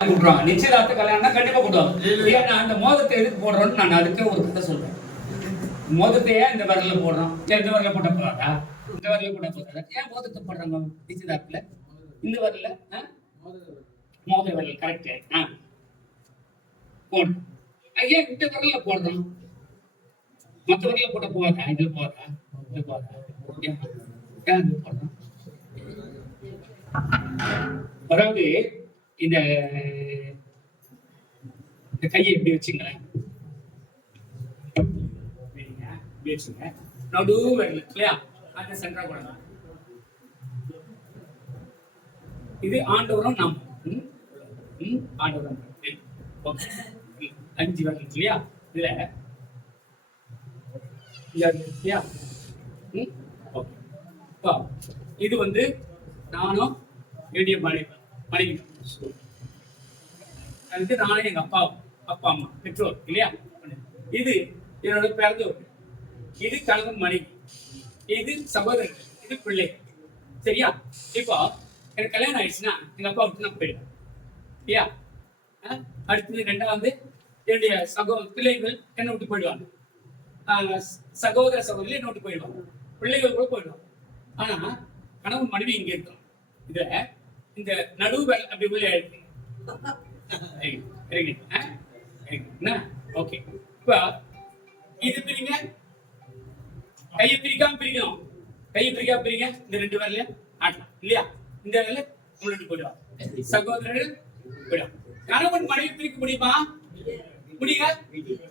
கூப்பிடுவாங்க. நிச்சயதார்த்த கல்யாணம்னா கண்டிப்பா கூப்பிடுவாங்க. ஏன்னா அந்த மோதிரத்தை எதுக்கு போடுறோம்னு நான் அதுக்கு ஒரு கதை சொல்றேன். மோதிரத்தை ஏன் இந்த விரல்ல போடுறோம்? ஏன் இந்த விரல்ல போட்ட போறாதா? இந்த விரல்ல போட்ட போறாதா? ஏன் மோதிரத்தை போடுறாங்க நிச்சயதார்த்தத்துல? இந்த விரல்ல மோதிர விரல் கரெக்ட். போடு. ஏன் இந்த விரல்ல போடுறோம்? மற்ற விரல்ல போட்ட போகாதா? இதுல போகாதா? இது போகாதா? ஏன் இது போடுறோம்? அதாவது இந்த கையை எப்படி வச்சுங்களேன், வச்சுங்க. நடு வரல இல்லையா? அந்த சென்டரா போடலாம். இது ஆண்டவரும் நாம் ஆண்டவரும் 5 வரல இல்லையா? இதுல இல்லையா? இது வந்து நானும் என்னுடைய மனைவி, அதுக்கு நானும் எங்க அப்பா அம்மா பெற்றோர் இல்லையா? இது என்னோட பிறந்தோர், இது கணவன் மனைவி, இது சகோதரர், இது பிள்ளை. சரியா? இப்போ எனக்கு கல்யாணம் ஆயிடுச்சுன்னா எங்க அப்பா விட்டு நான் போயிடுவேன் இல்லையா? அடுத்தது 2வது என்னுடைய பிள்ளைகள் என்ன விட்டு போயிடுவாங்க, சகோதர சகோதரி என்ன விட்டு போயிடுவாங்க, பிள்ளைகள் கூட போயிடுவாங்க. ஆனா கணவன் மனைவி இங்க இருக்கும். இதுல இந்த நடுவர் அப்படி உள்ள ஓகே. இப்ப இது பிரிங்க, கையை பிரிக்காம பிரிக்கணும். கையை பிரிக்காம பிரிங்க. இந்த 2 வரல ஆட்டலாம் இல்லையா? இந்த வரல உங்களுக்கு போயிடுவாங்க, சகோதரர்கள் போயிடும். கணவன் மனைவி பிரிக்க முடியுமா?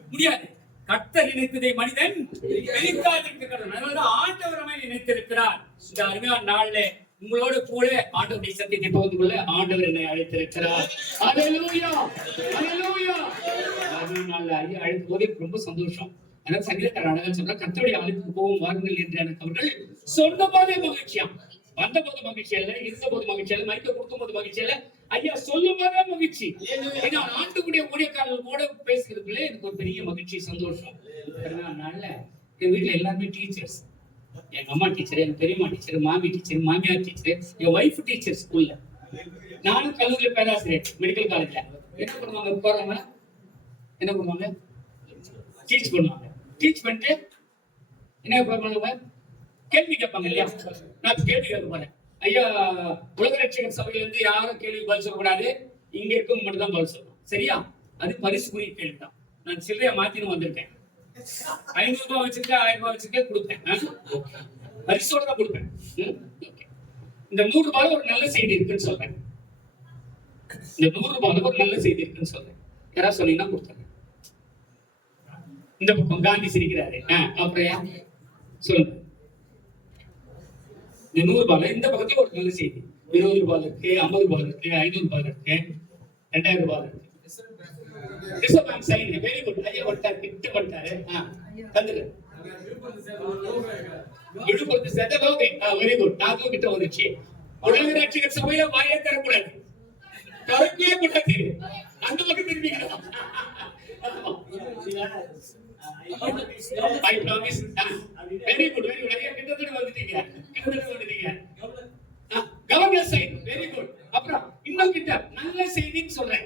முடியாது. கர்த்தர் நினைத்ததை மனிதன் பிரிக்காதிருக்கிறார். ஆண்டவரமே நினைத்திருக்கிறார். இந்த அருமையான நாள்ல உங்களோட கூட ஆண்டவருடைய சத்தியத்தை பகிர்ந்து கொள்ள ஆண்டவர் என்னை அழைத்திருக்கிறார். அல்லேலூயா, அல்லேலூயா. ஐயா அழைக்கும் போது ரொம்ப சந்தோஷம். அதாவது சங்கீதக்காரர் அழகா சொல்ற, கர்த்தருடைய அழைப்புக்கு போகும் வாருங்கள் என்று எனக்கு அவர்கள் சொன்ன போதே மகிழ்ச்சியா, வந்த போது மகிழ்ச்சி அல்ல, இருந்த போது மகிழ்ச்சி அல்ல, மைக்க கொடுக்கும் போது மகிழ்ச்சி அல்ல, ஐயா சொல்லும் போதே மகிழ்ச்சி. ஏன்னா ஆண்டுடைய ஊழியக்காரர்களோட பேசுகிறதுல எனக்கு ஒரு பெரிய மகிழ்ச்சி, சந்தோஷம். அதனால என் வீட்டுல எல்லாருமே டீச்சர்ஸ். எங்க அம்மா டீச்சர், என் பெரியம்மா டீச்சர், மாமி டீச்சர், மாமியார் டீச்சர், என் ஒய்ஃப் டீச்சர் ஸ்கூல்ல. நானும் கல்லூரியில பேராசிரியர் மெடிக்கல் காலேஜ்ல. என்ன பண்ணுவாங்க, போறாங்க என்ன பண்ணுவாங்க, டீச் பண்ணுவாங்க. டீச் பண்ணிட்டு என்ன பண்ணுவாங்க, கேள்வி கேட்பாங்க இல்லையா? நான் கேள்வி கேட்க போறேன். ஐயா, உலக ரட்சகர் சபையில இருந்து யாரும் கேள்வி பதில் சொல்லக்கூடாது, இங்க இருக்கும் மட்டும் தான் பதில் சொல்லணும். சரியா? அது பரிசுக்குரிய கேள்வி தான். நான் சில்லறைய மாத்தின்னு வந்திருக்கேன். 500 ரூபாய் வச்சிருக்கேன், 1000 ரூபாய் வச்சிருக்கேன், கொடுப்பேன். பரிசோட தான் கொடுப்பேன். இந்த 100 ரூபாய் ஒரு நல்ல செய்தி இருக்குன்னு சொல்றேன். இந்த 100 ரூபாய் ஒரு நல்ல செய்தி இருக்குன்னு சொல்றேன். யாராவது சொன்னீங்கன்னா கொடுத்துறேன். இந்த பக்கம் காந்தி சிரிக்கிறாரு. அப்புறம் சொல்லுங்க. இந்த 100 ரூபாய் இந்த பக்கத்துல ஒரு நல்ல செய்தி. 20 ரூபாய் இருக்கு, 50 ரூபாய் இருக்கு, 500 ரூபாய் இருக்கு, 2000 ரூபாய் இருக்கு. Reserve bank sign. Very good. ஐயா வந்துட்டாரு, கிட்ட வந்துட்டாரு. தந்துரு. விழுப்புரத்து சேர்த்த ஓகே. Very good. நானும் கிட்ட வந்துச்சு. உலக ரட்சகர் சபையில வாயை தரக்கூடாது, திறக்கவே கூடாது. அந்த பக்கம் திரும்பிக்கலாம். I promise. Very good, very good. ஐயா கிட்டத்தட்ட வந்துட்டீங்க. Governor sign. Very good. அப்புறம் இன்னும் கிட்ட நல்ல செய்தின்னு சொல்றேன்.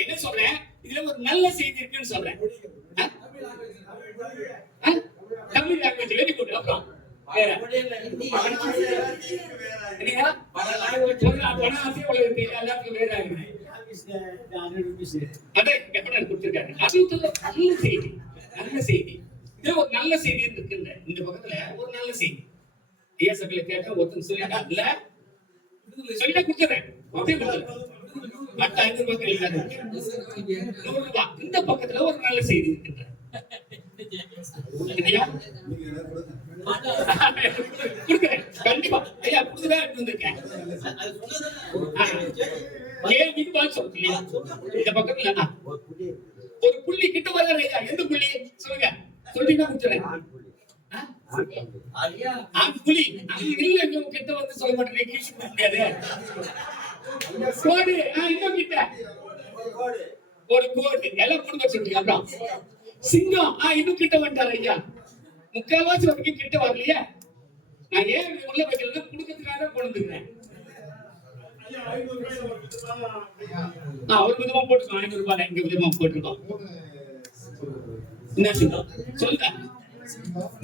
என்ன சொல்றேன், இதுல ஒரு நல்ல செய்தி இருக்குன்னு சொல்றேன். தமிழ் லாங்குவேஜ். Very good. அப்புறம் எல்லாத்துக்கும் வேற இருக்கு. அதை எப்படி கொடுத்திருக்காரு. அது நல்ல செய்தி, நல்ல செய்தி. இது ஒரு நல்ல செய்தி இருக்குங்க. இந்த பக்கத்துல ஒரு நல்ல செய்தி. ஐயா சபையில கேட்க ஒருத்தன் சொல்லிட்டா இல்ல, சொல்லிட்டா கொடுத்துறேன். அப்படியே கொடுத்துறேன். மற்ற 500 ரூபாய் எழுதாது. 100 ரூபாய். இந்த பக்கத்துல ஒரு நல்ல செய்தி இருக்குங்க. கொடுக்குறேன் கண்டிப்பா. ஐயா கொடுத்துதான் எடுத்து வந்திருக்கேன். கேள்விக்கு பதில் சொல்ல இல்லையா? இந்த பக்கத்துல ஒரு புள்ளி கிட்ட வர. எந்த புள்ளி சொல்லுங்க, சொல்லிட்டா கொடுத்துறேன். புள்ளி இல்ல, கிட்ட வந்து சொல்ல மாட்டேன். கீழ்ச்சி கொடுக்க முடியாது. கோடு. இன்னும் கிட்ட ஒரு கோடு. எல்லாம் கொடுக்க சொல்றீங்க. அப்புறம் சிங்கம். இன்னும் கிட்ட வந்துட்டாரு ஐயா. 3/4 வரைக்கும் கிட்ட வரலையா? நான் ஏன் உள்ள வைக்கல, கொடுக்கறதுக்காக கொண்டு வந்துக்கிறேன். ஒரு விதமா போட்டுருக்கோம். 500 ரூபாய் எங்க விதமா போட்டிருக்கோம். என்ன சிங்கம் சொல்லுங்க.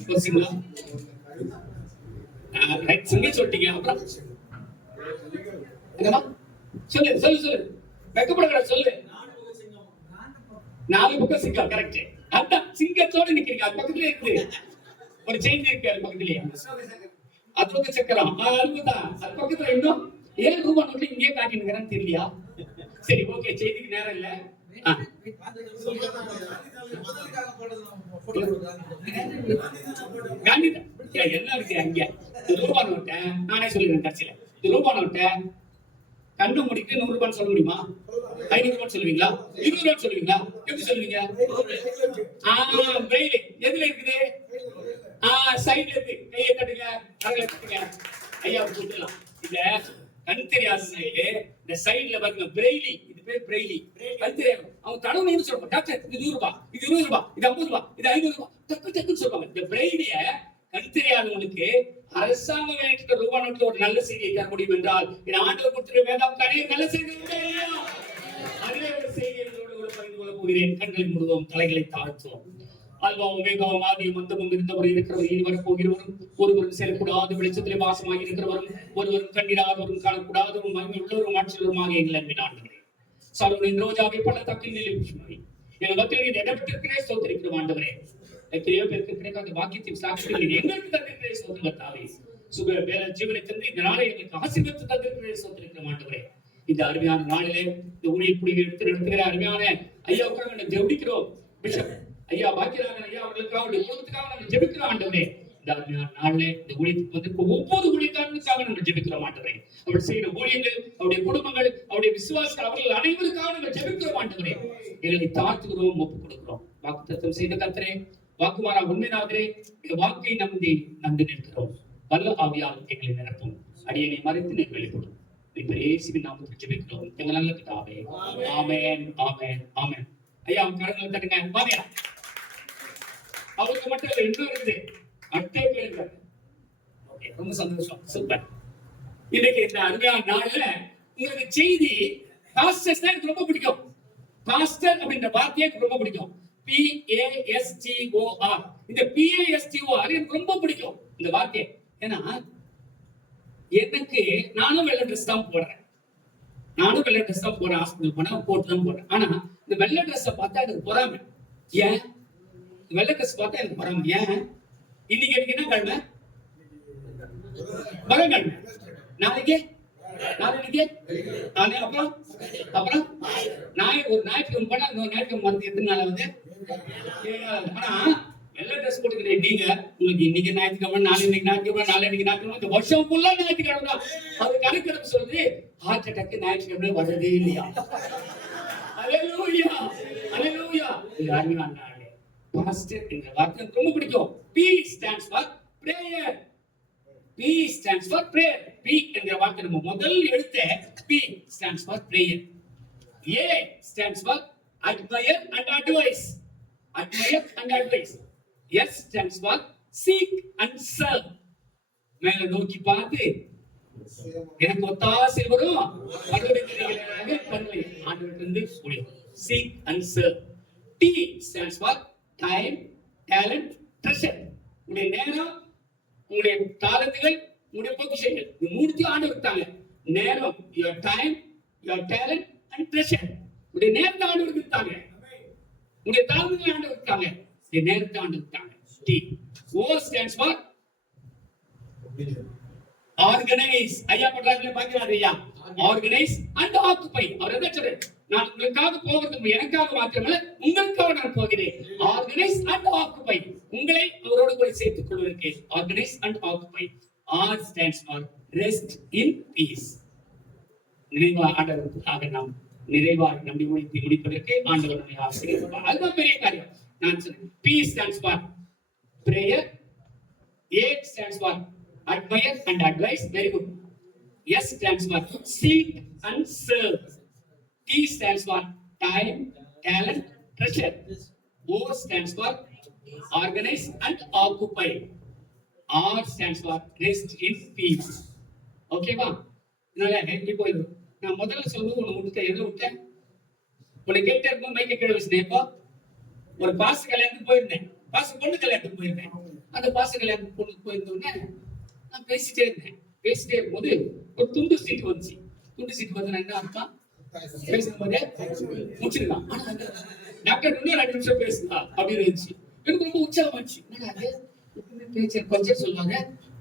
ஒரு சிங்கம் சிங்கம் சொல்லிட்டீங்க. அப்புறம் சொல்லு சொல்லு சொல்லு. வெக்கப்பட சொல்லு. 4 பக்கம் சிங்கம். கரெக்ட். அதான் சிங்கத்தோட நிக்கிறீங்க. அது பக்கத்துல இருக்கு ஒரு செயின் இருக்கு. அது பக்கத்துலயே அசோக சக்கரம். அற்புதம். அது பக்கத்துல இன்னும் ஏன் ரூபா நோட்டு இங்கே காட்டினுங்கிறான்னு தெரியலையா? சரி, ஓகே, செய்திக்கு நேரம் இல்ல. என்ன இருக்கு அங்க? ரூபா நோட்டை நானே சொல்லிடுறேன் கடைசியில. ரூபா நோட்டை கண்டு முடிக்கு 100 ரூபான்னு சொல்ல முடியுமா? 500 ரூபான்னு சொல்லுவீங்களா? 20 ரூபான்னு சொல்லுவீங்களா? எப்படி சொல்லுவீங்க? பிரெயில் எதுல இருக்குது? சைடுல இருக்கு. கையை கட்டுங்க, கரங்களை கட்டுங்க. ஐயா கொடுக்கலாம். இந்த கண் தெரியாத இந்த சைடுல பாருங்க பிரெய்லி. இது பேர் பிரெய்லி. கண் தெரியாது. அவங்க தடவுன்னு சொல்லுவாங்க. டாக்டர் இது 100 ரூபாய், இது 20 ரூபாய், இது 50 ரூபாய், இது 500 ரூபாய், டக்கு டக்குன்னு சொல்லுவாங்க. இந்த பிரெய்லிய கண் தெரியாதவங்களுக்கு அரசாங்கம் வெளியிட்ட ரூபாய் நோட்டுல ஒரு நல்ல செய்தியை தர முடியும் என்றால் என் ஆண்டவர் கொடுத்த வேதாம் நிறைய நல்ல செய்தி அதிலே ஒரு செய்தியை பகிர்ந்து கொள்ள போகிறேன். கண்களை முழுவதும் தலைகளை தாழ்த்துவோம். அல்வாவும் வேகாவும் ஆதியும் மந்தமும் இருந்தவர் இருக்கிறவர் இனி வரப்போகிறவரும் ஒருவரும் செல்லக்கூடாது வெளிச்சத்திலே வாசமாக இருக்கிறவரும் ஒருவரும் கண்டிராதவரும் காணக்கூடாதவரும் மகிமை உள்ளவரும் ஆட்சியவருமாக எங்கள் அன்பின் ஆண்டவரே. சாலமோனின் ரோஜாவை பள்ளத்தாக்கில் நிலை புஷ்மணி என் பக்தர்கள் இந்த இடத்திற்கே ஸ்தோத்திரிக்கிறோம் ஆண்டவரே. எத்தனையோ பேருக்கு கிடைக்காத வாக்கியத்தின் சாட்சிகள் எங்களுக்கு தந்திருக்கிற சோதனை சுக வேலை ஜீவனை தந்து இந்த நாளை எங்களுக்கு ஆசீர்வதித்து தந்திருக்கிற சோதனை ஆண்டவரே. இந்த அருமையான நாளிலே இந்த ஊழியர் எடுத்து நடத்துகிற அருமையான ஐயாவுக்காக நாங்கள் ஜெபிக்கிறோம். பிஷப் ஐயா பாக்கியராஜன் ஐயா அவர்களுக்காக குடும்பத்துக்காக நாங்கள் ஜெபிக்கிறோம் ஆண்டவரே. இந்த அருமையான நாளிலே இந்த ஊழியத்துக்கு வந்து ஒவ்வொரு ஊழியக்காரனுக்காக நாங்கள் ஜெபிக்கிறோம் ஆண்டவரே. அவர் செய்கிற ஊழியர்கள், அவருடைய குடும்பங்கள், அவருடைய விசுவாசங்கள், அவர்கள் அனைவருக்காக நாங்கள் ஜெபிக்கிறோம் ஆண்டவரே. எங்களை தாழ்த்துகிறோம், ஒப்புக் கொடுக்கிறோம். வாக்குத்தத்தம் செய்த கர்த்தரே, வாக்குமாரா உண்மையாகவே இந்த வாக்கை நம்பி நிற்கிறோம். வல்ல ஆவியால் எங்களை நிரப்பும். அடியனை மறைத்து நீர் வெளிப்படும். இயேசுவின் நாமத்தில் ஜெபிக்கிறோம் எங்கள் நல்ல பிதாவே. ஆமென், ஆமென், ஆமென். ஐயா கரங்களை தட்டுங்க. வாங்க. அவருக்கு மட்டும் இல்லை, இன்னும் இருக்குது. அட்டை கேளுங்க. ஓகே, ரொம்ப சந்தோஷம். சூப்பர். இன்னைக்கு இந்த அருமையான நாள்ல உங்களுக்கு செய்தி பாஸ்டர்ஸ் தான் எனக்கு ரொம்ப பிடிக்கும். பாஸ்டர் அப்படின்ற வார்த்தையே எனக்கு ரொம்ப பிடிக்கும். PASTOR. இந்த PASTOR எனக்கு ரொம்ப பிடிக்கும் இந்த வார்த்தை. ஏன்னா எனக்கு நானும் வெள்ளை ட்ரெஸ் தான் போடுறேன். ஹாஸ்பிட்டல் போனா போட்டு தான் போடுறேன். ஆனா இந்த வெள்ளை ட்ரெஸ் பார்த்தா எனக்கு பொறாமை. ஏன் வெள்ளை ட்ரெஸ் பார்த்தா எனக்கு பொறாமை? ஏன்? இன்னைக்கு எனக்கு என்ன கிழமை? புதன்கிழமை. நாளைக்கு அப்புறம் ஒரு ஞாயிற்றுக்கிழமை போனா இன்னொரு ஞாயிற்றுக்கிழமை மருந்து எத்தனை நாள் வந்து? ஆனா வெள்ளை ட்ரெஸ் போட்டுக்கிறேன் நீங்க. உங்களுக்கு இன்னைக்கு ஞாயிற்றுக்கிழமை, நாளைக்கு ஞாயிற்றுக்கிழமை, ஞாயிற்றுக்கிழமை, இந்த வருஷம் ஃபுல்லா ஞாயிற்றுக்கிழமை தான். அது கணக்கெடுப்பு சொல்லுது. ஹார்ட் அட்டாக் ஞாயிற்றுக்கிழமை வர்றதே இல்லையா? அல்லேலூயா, அல்லேலூயா. இந்த அருமையான நாளே பாஸ்டர் என்ற வார்த்தை ரொம்ப பிடிக்கும். P stands for prayer. P stands for prayer. P என்ற வார்த்தை நம்ம முதல் எழுத்து P stands for prayer. A stands for admire and advise. Admire and advise. S stands for seek and serve. மேல நோக்கி பார்த்து எனக்கு ஒத்தாசை வரும். ஆண்டவரிலிருந்து முடியும். Seek and serve. T stands for time, talent, treasure. உங்களுடைய நேரம், உங்களுடைய தாளந்துகள், உங்களுடைய பொக்கிஷங்கள், இது மூணுத்தையும் ஆண்டு விட்டாங்க. நேரம், your time, your talent and treasure. உங்களுடைய நேரத்தை ஆண்டு விட்டாங்க. உங்களுடைய தாளந்துகளை ஆண்டு விட்டாங்க. உங்களுடைய நேரத்தை ஆண்டு விட்டாங்க. T. O stands for organize. ஐயா பண்றாங்களே பாக்கிறாரு ஐயா. Organize and occupy. அவர் என்ன சொல்றாரு? நான் உங்களுக்காக போகிறது எனக்காக மாத்திரமல்ல, உங்களுக்காக நான் போகிறேன். Organize and occupy. உங்களை அவரோடு கூட சேர்த்துக் கொள்வதற்கு organize and occupy. R stands for rest in peace. ஆண்டவருக்காக நாம் நிறைவாக நம்முடைய ஊழியத்தை முடிப்பதற்கு ஆண்டவர் நம்மை ஆசீர்வதிப்பார். அதுதான் பெரிய காரியம். நான் சொன்னேன் P stands for prayer. A stands for admire and advise. Very good. S stands for seek and serve. T stands for time, talent, treasure. O stands for organize and occupy. R stands for rest in peace. Okay, va? இப்போ நான் முதல்ல சொல்லும்போது உன்னை விட்டுட்டேன். எதுல விட்டேன்? உன்னை கேட்டே இருக்கும் மைக்க கீழே வச்சுட்டேன். இப்போ ஒரு பாச கல்யாணத்துக்கு போயிருந்தேன், பாச பொண்ணு கல்யாணத்துக்கு போயிருந்தேன். அந்த பாச கல்யாணத்துக்கு பொண்ணுக்கு போயிருந்தோடனே நான் பேசிட்டே இருந்தேன். பேசிட்டே இருக்கும்போது ஒரு துண்டு சீட்டு வந்துச்சு. துண்டு சீட்டு வந்து என்ன அர்த்தம்? பேசும்போதே முடிச்சிருக்கான். டாக்டர் இன்னும் 2 நிமிஷம் பேசுதா அப்படின்னு இருந்துச்சு. எனக்கு ரொம்ப உற்சாகமாச்சு. பேச்சு கொஞ்சம் சொல்லுவாங்க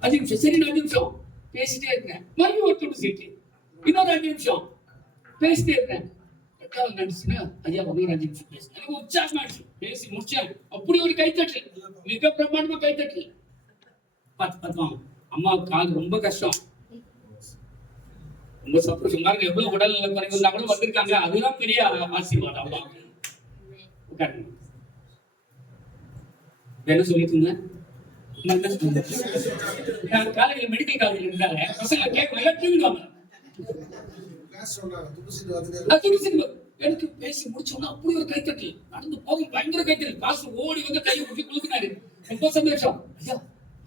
5 நிமிஷம். சரி 5 நிமிஷம் பேசிட்டே இருக்கேன். மறுபடியும் ஒரு துண்டு சீட்டு. இன்னொரு 5 நிமிஷம் பேசிட்டே இருக்கேன். நடிச்சுன்னா ஐயா இன்னொரு 5 நிமிஷம் பேசு. எனக்கு உற்சாகமாச்சு. பேசி முடிச்சேன். அப்படி ஒரு கைத்தட்டு, மிக பிரமாண்டமா கைத்தட்டு. பார்த்தோம் அம்மாவுக்கு காது ரொம்ப கஷ்டம், ரொம்ப சந்தோஷம். பாருங்க எவ்வளவு உடல் குறைவு இருந்தா கூட வந்திருக்காங்க. அதுதான் பெரிய ஆசீர்வாதம். அம்மா உட்காருங்க. என்ன சொல்லிட்டு இருந்தேன்? காலேஜ்ல மெடிக்கல் காலேஜ்ல இருந்தாங்க பசங்க கேட்க நல்லா தூங்கிடுவாங்க. எனக்கு பேசி முடிச்சோம்னா அப்படி ஒரு கைத்தட்டு. நடந்து போகும் பயங்கர கைத்தட்டு. காசு ஓடி வந்து கையை பிடிச்சி கொடுக்குறாரு. ரொம்ப சந்தோஷம். ஐயா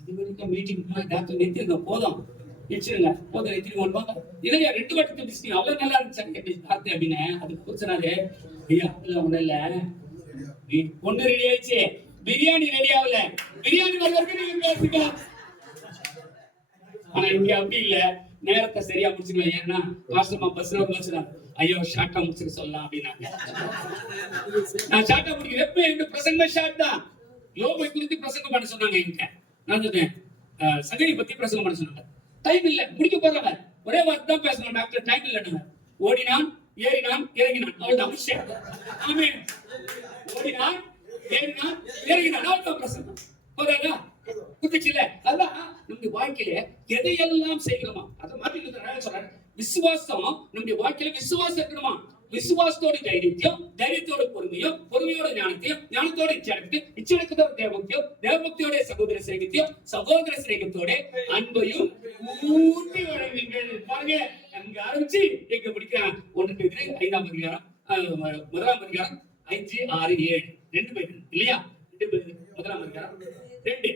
இது வரைக்கும் மீட்டிங் டாக்டர் நிறுத்திருங்க, போதும் நிச்சயங்க போதும் நிறுத்தி வருவாங்க. இல்லையா 2 வாட்டி தப்பிச்சு அவ்வளவு நல்லா இருந்துச்சு பார்த்து அப்படின்னு. அது புரிச்சனாரு. ஐயா ஒண்ணு இல்ல, பொண்ணு ரெடி ஆயிடுச்சு, பிரியாணி ரெடி ஆகல, பிரியாணி வர்றதுக்கு நீங்க பேசுங்க. ஆனா இங்க அப்படி இல்ல, நேரத்தை சரியா முடிச்சுக்கலாம். ஏன்னா வாசமா பஸ்ல முடிச்சுதான் ஐயோ ஷார்ட்டா முடிச்சுக்க சொல்லலாம் அப்படின்னாங்க. நான் ஷார்ட்டா முடிக்கிறேன். எப்ப எங்க பிரசங்கமே ஷார்ட் தான். யோபை குறித்து பிரசங்கம் பண்ண சொன்னாங்க. எங்க நான் சொன்னேன் சகரி பத்தி பிரசங்கம் பண்ண சொன்னாங்க. டைம் இல்ல, முடிக்க போறவங்க ஒரே வார்த்தை தான் பேசணும். டாக்டர் டைம் இல்ல. ஓடினான், ஏறினான், இறங்கினான், அவ்வளவுதான் விஷயம். ஆமே, ஓடினான், ஏறினான், இறங்கினான், அவ்வளவுதான் பிரசங்கம். போதாதா? புரிச்சுல? அதான் நம்முடைய வாழ்க்கையில எதையெல்லாம் செய்கிறோமா அதை மாற்றி சொல்றேன். விசுவாசம் நம்முடைய வாழ்க்கையில விசுவாசம் இருக்கணுமா? விசுவாசத்தோட தைரியத்தையும், தைரியத்தோட பொறுமையும், பொறுமையோட ஞானத்தையும், ஞானத்தோட இச்சடக்கத்தோட தேவபக்தியும், தேவபக்தியோட சகோதர சிநேகத்தையும், சகோதர சிநேகத்தோட அன்பையும் ஊட்டி வழங்குங்கள். பாருங்க, அங்க ஆரம்பிச்சு எங்க முடிக்கிறான். 1 பேர் 5ஆம் அதிகாரம், 1ஆம் அதிகாரம் 5, 6, 7 2 பேர் இல்லையா? 2 பேர் 1ஆம் அதிகாரம் 2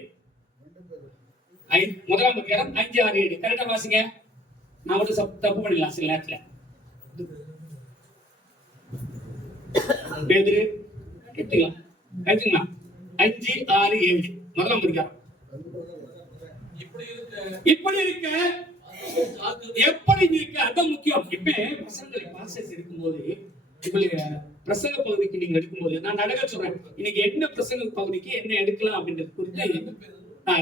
1ஆம் அதிகாரம் 5, 6, 7 கரெக்டா வாசிங்க. நான் ஒரு தப்பு பண்ணிடலாம் சில நேரத்துல. பேதுரு கேட்டுக்கலாம், 5, 6, 7 1ஆம் அதிகாரம். இப்படி இருக்க எப்படி இருக்க அதான் முக்கியம். இப்ப பசங்களை பாஸ்டர்ஸ் இருக்கும்போது பிரசங்க பகுதிக்கு நீங்க எடுக்கும்போது நான் நடக்க சொல்றேன். இன்னைக்கு என்ன பிரசங்க பகுதிக்கு என்ன எடுக்கலாம் அப்படின்றது குறித்து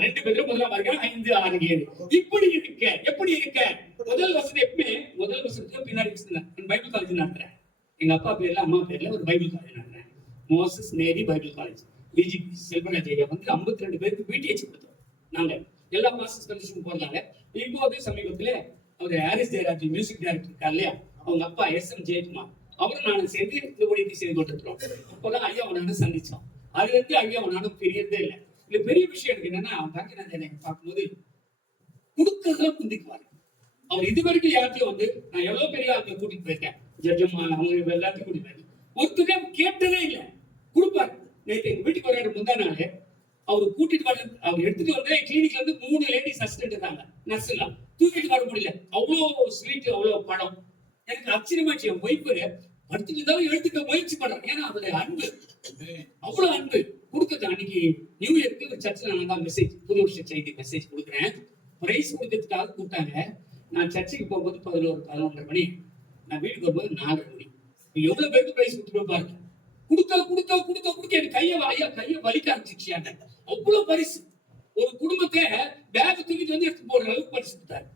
2 பேரும் 1ஆம் அதிகாரம் 5, 6, 7 இப்படி இருக்க எப்படி இருக்க. முதல் வசனம் எப்பவுமே முதல் வசனத்துக்கு பின்னாடி பைபிள் காலேஜ் நடத்துறேன். எங்க அப்பா பேர்ல அம்மா பேர்ல ஒரு பைபிள் காலேஜ் நடத்துறேன். மோசஸ் மேரி பைபிள் காலேஜ். பிஜிபி செல்வராஜ் ஐயா வந்து 52 பேருக்கு பிடிஎச் கொடுத்தோம். நாங்க எல்லா பாஸ்டர்ஸ் கண்டிஷன் போறதால இப்போது சமீபத்துல அவர் ஹாரிஸ் ஜெயராஜ் மியூசிக் டைரக்டர் இருக்கா இல்லையா, அவங்க அப்பா SM ஜெயக்குமார் அவரும் நானும் சேர்ந்து இந்த ஊழியத்தை செய்து கொண்டிருக்கிறோம். அப்போதான் ஐயா அவனாலும் சந்திச்சோம். அதுல இருந்து ஐயா அவனாலும் பெரியதே இல்லை. இல்ல பெரிய விஷயம் எனக்கு என்னன்னா, பாக்கியராஜன் பார்க்கும்போது குடுக்கறதுல குந்திக்குவாரு. அவர் இது வரைக்கும் யார்த்தையும் வந்து நான் எவ்வளவு பெரிய ஆட்களை கூட்டிட்டு போயிருக்கேன், ஜட்ஜம்மா அவங்க எல்லாத்தையும் கூட்டிட்டு போயிருக்கேன், ஒருத்தரையும் கேட்டதே இல்லை, கொடுப்பாரு. நேற்று எங்க வீட்டுக்கு வர முந்தா நாள் அவரு கூட்டிட்டு வர அவர் எடுத்துட்டு வந்து கிளினிக்ல இருந்து 3 லேடிஸ் அசிஸ்டன்ட் இருக்காங்க, நர்ஸ் எல்லாம் தூக்கிட்டு வர முடியல. அவ்வளவு ஸ்வீட், அவ்வளவு படம். எனக்கு ஆச்சரியமாச்சு. என் ஒய்ஃபு படுத்துட்டு இருந்தாலும் எழுத்துக்க முயற்சி பண்றேன். ஏன்னா அவருடைய அன்பு, அவ்வளவு அன்பு கொடுக்குறது. அன்னைக்கு நியூ இயருக்கு ஒரு சர்ச்சில் நான் தான் மெசேஜ், புது வருஷ செய்தி மெசேஜ் கொடுக்குறேன். பிரைஸ் கொடுக்கறதுக்காக கூப்பிட்டாங்க. நான் சர்ச்சுக்கு போகும்போது 11, 11:30 மணி, நான் வீட்டுக்கு வரும்போது 4 மணி. எவ்வளவு பேருக்கு பிரைஸ் கொடுத்துட்டு பாருங்க. கொடுக்க எனக்கு கையை வலிக்க ஆரம்பிச்சிச்சு. அவ்வளவு பரிசு. ஒரு குடும்பத்தை பேக் தூக்கிட்டு வந்து எடுத்து போற அளவுக்கு பரிசு கொடுத்தாரு.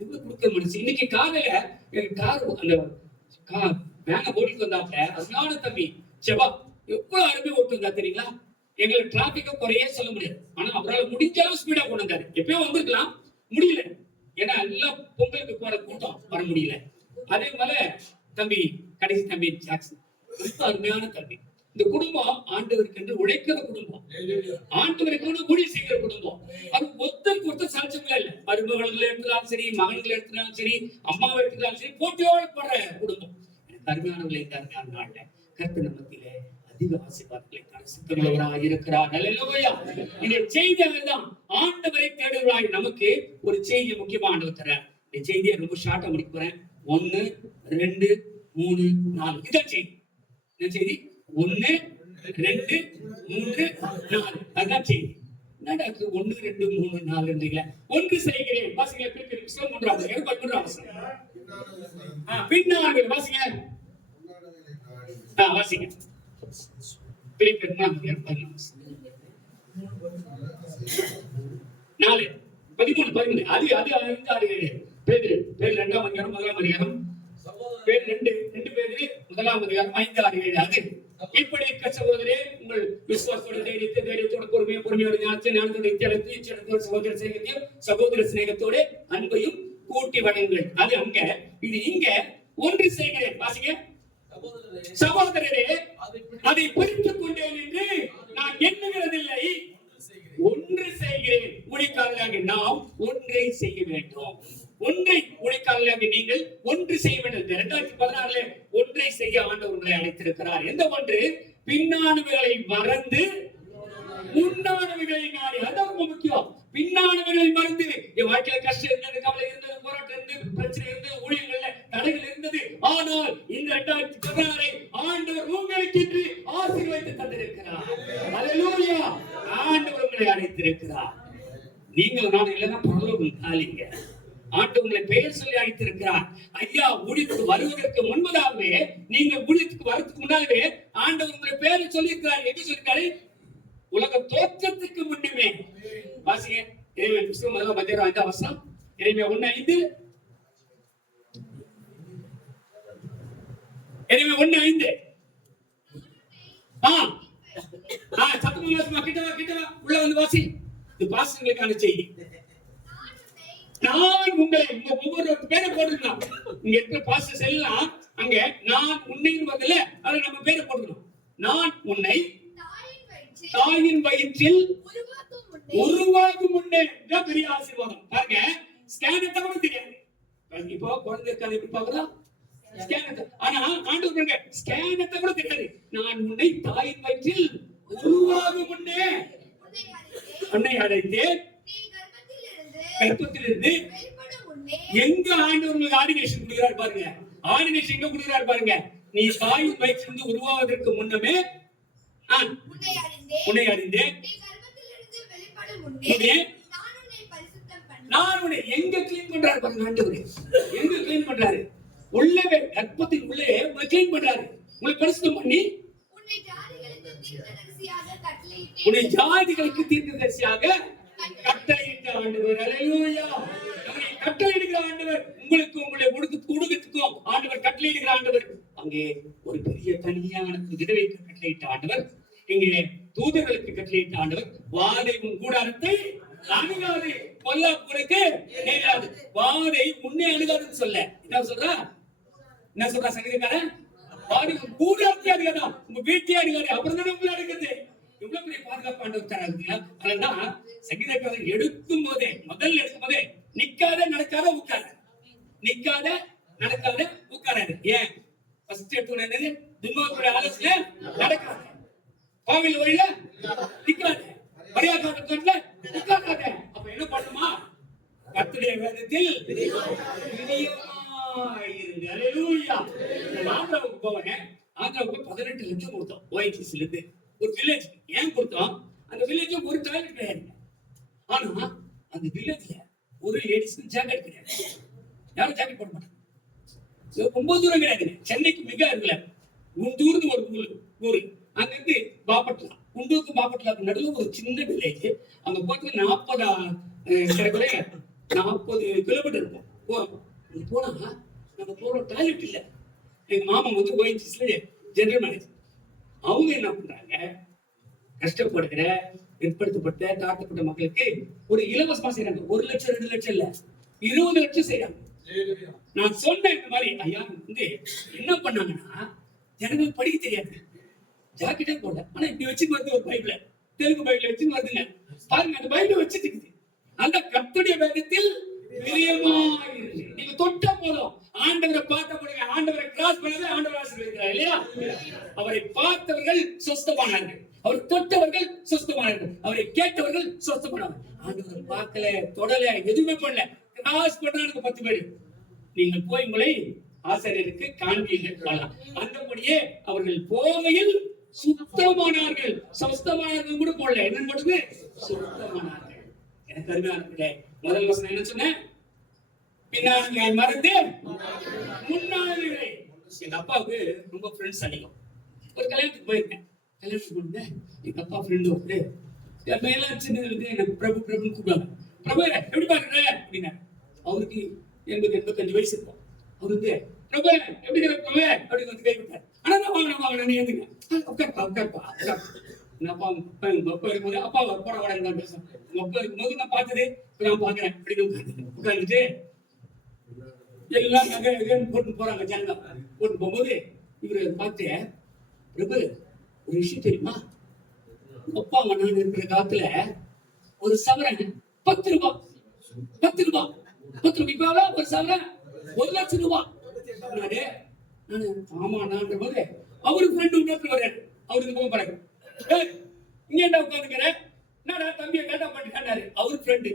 எவ்வளவு கொடுக்க மனுஷன். இன்னைக்கு காலையில எனக்கு கார் அந்த வேனை ஓட்டிட்டு வந்தாப்ல அருமையான தம்பி செவா எவ்வளவு அருமையா ஓட்டு வந்தா தெரியுங்களா. எங்களுக்கு டிராபிக்க குறையே சொல்ல முடியாது. ஆனா அவரால் முடிஞ்ச அளவு ஸ்பீடா கொண்டு வந்தாரு. எப்பயும் வந்திருக்கலாம், முடியல. ஏன்னா எல்லாம் பொங்கலுக்கு போற கூட்டம் வர முடியல. அதே போல தம்பி கடைசி தம்பி ஜாக்சன் ரொம்ப அருமையான தம்பி. இந்த குடும்பம் ஆண்டவருக்கு என்று உழைக்கிற குடும்பம், ஆண்டவருக்கு ஊழியம் செய்கிற குடும்பம். அது ஒருத்தருக்கு ஒருத்தர் சாட்சியங்களே இல்லை. மருமகளை எடுத்தாலும் சரி, மகன்களை எடுத்தாலும் சரி, அம்மாவை எடுத்தாலும் சரி, போட்டியோடு போடுற குடும்பம். எனக்கு அருமையானவர்களை இந்த அருமையான நாள்ல கர்த்தர் மத்தியிலே அதிக ஆசீர்வாதங்களை சித்தமுள்ளவராக இருக்கிறார். அல்லேலூயா. இந்த செய்தியாக தான் ஆண்டவரை தேடுகிறாய். நமக்கு ஒரு செய்தி முக்கியமா ஆண்டவர் தர. இந்த செய்தியை ரொம்ப ஷார்ட்டா முடிக்க போறேன். 1 2 3 4 இதான் செய்தி. என்ன செய்தி? 1 2 3 4 அதான் செய்தி. என்னடா 1 2 3 4 ஒன்று செய்கிறேன். வாசிங்க பிலிப்பியர் புத்தகம் 3ஆம் அதிகாரம் 11ஆம் வசனம். பின்னாக வாசிங்க. வாசிங்க பிலிப்பியர் 4 13 13 அது 5 6 7 பேதுரு 2ஆம் அதிகாரம் 1ஆம் அதிகாரம் பேதுரு 2 பேதுரு 1ஆம் அதிகாரம் 5 6 7 அது இப்படி இருக்க சகோதரே, உங்கள் விசுவாசத்தோட தைரியத்தோட பொறுமையோட ஞானத்தோட சகோதர சிநேகத்தையும் சகோதர சிநேகத்தோட அன்பையும் கூட்டி வழங்குங்கள். அது அங்க. இது இங்க ஒன்று செய்கிறேன். வாசிங்க. சகோதரரே, அதை பிரித்துக் கொண்டேன் என்று நான் எண்ணுகிறதில்லை, ஒன்று செய்கிறேன். ஊழியக்காரர்களாக நாம் ஒன்றை செய்ய வேண்டும். ஒன்றை ஊழியக்காரர்களாக நீங்கள் ஒன்று செய்ய வேண்டும். 2016 ஒன்றை செய்ய ஆண்டவர் உங்களை அழைத்திருக்கிறார். எந்த ஒன்று? பின்னானவைகளை மறந்து முன்னானவைகளை நாடி. அதான் ரொம்ப முக்கியம். பின்னானவைகளை மறந்து. என் வாழ்க்கையில கஷ்டம் இருந்தது, கவலை இருந்தது, போராட்டம் இருந்தது, பிரச்சனை இருந்தது, ஊழியங்கள்ல தடைகள் இருந்தது. ஆனால் இந்த 2016 ஆண்டவர் உங்களுக்கு என்று ஆசீர்வதித்து தந்திருக்கிறார். அல்லேலூயா. ஆண்டவர் உங்களை அழைத்திருக்கிறார். நீங்கள் நான் இல்லைன்னா பரலோகம் காலிங்க. ஆண்டவர் உங்களை பெயர் சொல்லி அழைத்திருக்கிறார். ஐயா, ஊழியத்துக்கு வருவதற்கு முன்பதாகவே, நீங்க ஊழியத்துக்கு வரதுக்கு முன்னாலே ஆண்டவர் உங்களை பெயரை சொல்லியிருக்கிறார். எப்படி சொல்லிருக்காரு? உலக தோற்றத்துக்கு முன்னமே. வாசிங்க எரேமியா புத்தகம் 1ஆம் அதிகாரம் 5ஆம் வசனம். எரேமியா 1:5. எரேமியா 1:5. சத்தமா வாசிமா. கிட்ட வா உள்ள வந்து வாசி. இது பாஸ்டர்களுக்கான செய்தி. நான் உங்களை, உங்க ஒவ்வொரு பேரை போட்டுக்கலாம். இங்க இருக்கிற பாஸ்டர்ஸ் எல்லாம் அங்க நான் உன்னைன்னு வரல, அதை நம்ம பேரை போட்டுக்கணும். நான் உன்னை தாயின் வயிற்றில் உருவாகும் முன்னே. பெரிய ஆசீர்வாதம் பாருங்க. ஸ்கேனத்தை கூட தெரியாது. இப்போ குழந்தை இருக்காது, எப்படி பாக்குறோம்? ஸ்கேனத்தை. ஆனா ஆண்டவர் பாருங்க, ஸ்கேனத்தை கூட தெரியாது. நான் உன்னை தாயின் வயிற்றில் உருவாகும் முன்னே உன்னை அழைத்தேன், கர்ப்பத்திலிருந்து. எங்க ஆண்டவர் உங்களுக்கு ஆர்டினேஷன் கொடுக்கிறார் பாருங்க. ஆர்டினேஷன் எங்க கொடுக்கிறார் பாருங்க. நீ தாயின் வயிற்றிலிருந்து உருவாவதற்கு முன்னமே உன்னை அறிந்தேன். நான் உன்னை எங்க கிளீன் பண்றாரு பாருங்க ஆண்டவர். எங்க கிளீன் பண்றாரு? உள்ளவே கர்ப்பத்தின் உள்ளே உங்களை கிளீன் பண்றாரு. உங்களை பரிசுத்தம் பண்ணி உன்னை ஜாதிகளுக்கு தீர்க்கதரிசியாக கட்டளையிட்ட ஆண்டவர். அல்லேலூயா. கட்டளையிடுகிற ஆண்டவர். உங்களுக்கு உங்களை உடுக்கத்துக்கும் ஆண்டவர் கட்டளையிடுகிற ஆண்டவர். அங்கே ஒரு பெரிய தனியான விதவைக்கு கட்டளையிட்ட ஆண்டவர். இங்கே தூதர்களுக்கு கட்டளையிட்ட ஆண்டவர். வாதை உன் கூடாரத்தை அணுகாது, பொல்லாப்புக்கு நேராது. வாதை உன்னை அணுகாதுன்னு சொல்ல என்ன சொல்றா சங்கீதக்காரன்? வாதை உன் கூடாரத்தை அணுகாதா, உங்க வீட்டை அணுகாது. அப்புறம் தானே உங்களை அணுகுது. எவ்வளவு பெரிய பாதுகாப்பு ஆண்டவர் தராங்க. அதனால சங்கீதக்காரன் எடுக்கும் போதே, முதல்ல எடுக்கும் போதே, நிக்காத நடக்காத உட்கார, நிக்காத நடக்காத உட்காராது. ஏன்? ஃபர்ஸ்ட் எடுத்து துன்மார்க்கருடைய ஆலோசனை நடக்காது, கோவில் வழியில நிக்காது, பரியாக்காட்டுல உட்காராத. அப்ப என்ன பண்ணுமா? கர்த்தருடைய வேதத்தில் பிரியமாயிருங்க. அல்லேலூயா. ஆந்திராவுக்கு போவேன். ஆந்திராவுக்கு 18 லட்சம் கொடுத்தோம் ஓஎன்ஜிசில இருந்து ஒரு வில்லேஜ். ஏன் கொடுத்தோம்? அந்த வில்லேஜ் ஒரு டாய்லெட் கிடையாது. ஆனா அந்த வில்லேஜ்ல ஒரு லேடிஸ்க்கு ஜாக்கெட் கிடையாது. யாரும் ஜாக்கெட் போட மாட்டாங்க. ரொம்ப தூரம் கிடையாது. சென்னைக்கு மிக அருகில குண்டூர்னு ஒரு ஊரு. அங்க இருந்து பாப்பட்லா, குண்டூருக்கு பாப்பட்லாக்கு நடுவில் ஒரு சின்ன வில்லேஜ். அங்க போட்டு 40 கிலோமீட்டர் இருக்கும். போனா நம்ம போற டாய்லெட் இல்ல. எங்க மாமா வந்து ஓஎன்ஜிசில ஜெனரல் மேனேஜர். அவங்க என்ன பண்றாங்க? கஷ்டப்படுகிற, பிற்படுத்தப்பட்ட, தாழ்த்தப்பட்ட மக்களுக்கு ஒரு இலவசமா செய்யறாங்க. 1 லட்சம் 2 லட்சம் இல்ல, 20 லட்சம் செய்யறாங்க. நான் சொன்னேன் இந்த மாதிரி. ஐயா வந்து என்ன பண்ணாங்கன்னா, ஜனங்களுக்கு படிக்க தெரியாது, ஜாக்கெட்டே போடல. ஆனா இப்படி வச்சுட்டு வருது ஒரு பைபிள, தெலுங்கு பைபிள வச்சுன்னு வருதுங்க. பாருங்க, அந்த பைபிள வச்சுட்டு இருக்குது. அந்த கர்த்தருடைய வேதத்தில் பிரியமாயிரு. நீங்க தொட்ட போதும் ஆண்டவரை பார்த்த போடுங்க. ஆண்டவரை கிராஸ் பண்ணவே ஆண்டவர் ஆசீர்வதிக்கிறார் இல்லையா? அவரை பார்த்தவர்கள் சொஸ்தமானார்கள், அவர் தொட்டவர்கள் சொஸ்தமானார்கள், அவரை கேட்டவர்கள் சொஸ்தமானார்கள். ஆண்டவர் பார்க்கல, தொடல, எதுவுமே பண்ணல, கிராஸ் பண்ணானுங்க 10 பேரு. நீங்கள் போய் உங்களை ஆசிரியருக்கு காண்பீர்கள். அந்தபடியே அவர்கள் போகையில் சுத்தமானார்கள். சுத்தமானார்கள் கூட போடல, என்ன போடுது? சுத்தமானார்கள். எனக்கு அருமையானவர்களே, முதல் வசனம் என்ன சொன்னேன்? பின்னாடிகளை மறந்து முன்னாடிகளை. எங்க அப்பாவுக்கு ரொம்ப ஃப்ரெண்ட்ஸ் அதிகம். ஒரு கல்யாணத்துக்கு போயிருக்கேன். கல்யாணத்துக்கு போனேன், எங்க அப்பா ஃப்ரெண்டு வந்து எல்லாம் சின்னது எனக்கு பிரபு பிரபுன்னு கூப்பிடுவாங்க. பிரபு எப்படி பாக்குற அப்படின்னா, அவருக்கு 80-85 வயசு இருக்கும். அவரு வந்து பிரபு எப்படி பிரபு அப்படின்னு வந்து கை விட்டார். ஆனா நான் வாங்கினேன் ஏந்துங்க உட்கார்ப்பா உட்கார்ப்பா. அப்பா இருக்கும்போது அப்பா போட வாடகை பேசுறேன். அப்பா இருக்கும்போது நான் பார்த்தது நான் பாக்குறேன் அப்படின்னு உட்காந்துட்டு எல்லாம் நகை போட்டு போறாங்க. ஜனங்க போட்டு போகும்போது இவரு பார்த்து, பிரபு ஒரு விஷயம் தெரியுமா? அப்பா நான் இருக்கிற காலத்துல ஒரு சவரன் 10 ரூபாய் 10 ரூபாய் 10 ரூபாய் ஒரு சவரன் 1 லட்சம் ரூபாய். ஆமா நான் போது அவரு ஃப்ரெண்டு வர்றாரு. அவருக்கு போக போறாரு. இங்க என்ன உட்காந்துக்கிற? என்னடா தம்பியை கேட்டா பண்ணிட்டாரு. அவரு ஃப்ரெண்டு.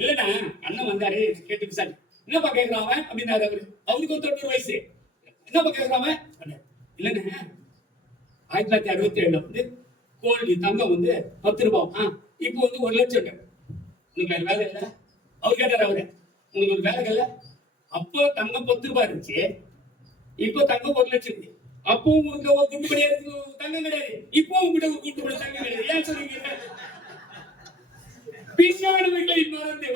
இல்லண்ணா அண்ணன் வந்தாரு கேட்டு விசாரி. என்னப்பா கேட்கறான் அவன் அப்படின்னாரு. அவருக்கு 90 வயசு. என்னப்பா கேட்கறான் அவன்? இல்லண்ணா 1967 வந்து கோல்டு தங்கம் வந்து 10 ரூபாய், இப்போ வந்து 1 லட்சம். உங்களுக்கு வேலை இல்லை? அவர் கேட்டார். அவரு உங்களுக்கு ஒரு வேலை இல்லை? அப்போ தங்கம் 10 ரூபாய் இருந்துச்சு, இப்போ தங்கம் 1 லட்சம் இருக்கு. அப்போ உங்களுக்கு ஒரு குண்டு கிடையாது, தங்கம் கிடையாது. இப்போ உங்ககிட்ட ஒரு குண்டு கிடையாது, தங்கம் கிடையாது. ஏன் சொல்றீங்க? பின்னாடிகளை மறந்து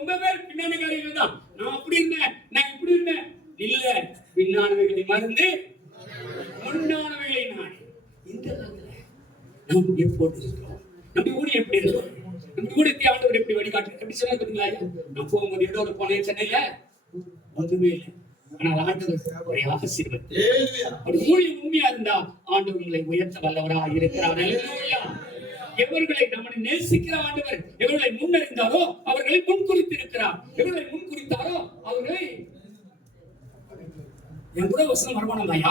ரொம்ப பேர் பின்னாடி காரியங்கள் தான். நான் அப்படி இருந்தேன், நான் இப்படி இருந்தேன். இல்ல, பின்னானவைகளை மறந்து முன்னானவைகளை நான். இந்த காலத்துல நாம் எப்போது இருக்கிறோம்? நம்ம ஊர் எப்படி இருக்கும்? நம்ம ஊருக்கு ஆண்டவர் எப்படி வழிகாட்டு எப்படி சொன்னா தெரியுங்களா? நான் போகும்போது ஏதோ ஒரு போனேன் சென்னையில, ஒன்றுமே இல்லை. ஆனால் ஆண்டவர் ஒரு ஆசீர்வாதம். ஒரு ஊழியம் உண்மையா இருந்தா ஆண்டவர் உங்களை உயர்த்த வல்லவராக இருக்கிறார். எவர்களை நம்மை நேசிக்கிற ஆண்டவர் எவர்களை முன்னறிந்தாரோ அவர்களை முன்குறித்திருக்கிறார். எவர்களை முன்குறித்தாரோ அவர்களை என் கூட வசனம் வருமானம் ஐயா.